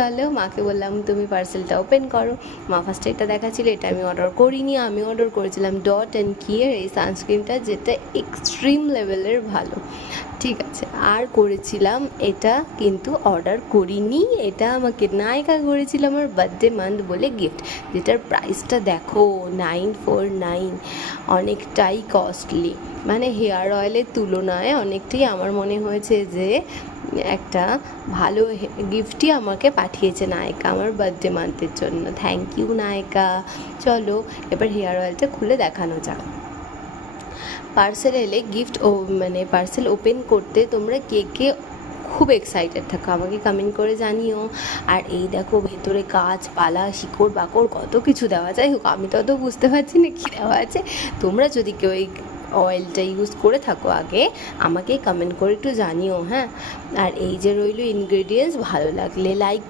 চলো মাকে বললাম তুমি পার্সেলটা ওপেন করো। মা ফার্স্টে এটা দেখাচ্ছিল, এটা আমি অর্ডার করিনি, আমি অর্ডার করেছিলাম ডট অ্যান্ড কিয়ের এই সানস্ক্রিনটা, যেটা এক্সট্রিম লেভেলের ভালো। ঠিক আছে, আর করেছিলাম এটা কিন্তু অর্ডার করিনি, এটা আমাকে নায়িকা করেছিল আমার বার্থডে মান্থ বলে গিফট, যেটার প্রাইসটা দেখো 949, অনেকটাই কস্টলি, মানে হেয়ার অয়েলের তুলনায় অনেকটাই আমার মনে হয়েছে যে একটা ভালো গিফটই আমাকে পাঠিয়েছে নায়িকা আমার বার্থডে মান্থের জন্য। থ্যাংক ইউ নায়িকা। চলো এবার হেয়ার অয়েলটা খুলে দেখানো যাক। পার্সেল এলে গিফট মানে পার্সেল ওপেন করতে তোমরা কে কে খুব এক্সাইটেড থাকো আমাকে কমেন্ট করে জানিও। আর এই দেখো ভেতরে গাছপালা শিকড় বাকড় কত কিছু দেওয়া যায়, হোক আমি তো অত বুঝতে পারছি না কী দেওয়া আছে। তোমরা যদি কেউ এই অয়েলটা ইউজ করে থাকো আগে আমাকে কমেন্ট করে একটু জানিও, হ্যাঁ। আর এই যে রইল ইনগ্রেডিয়েন্টস, ভালো লাগলে লাইক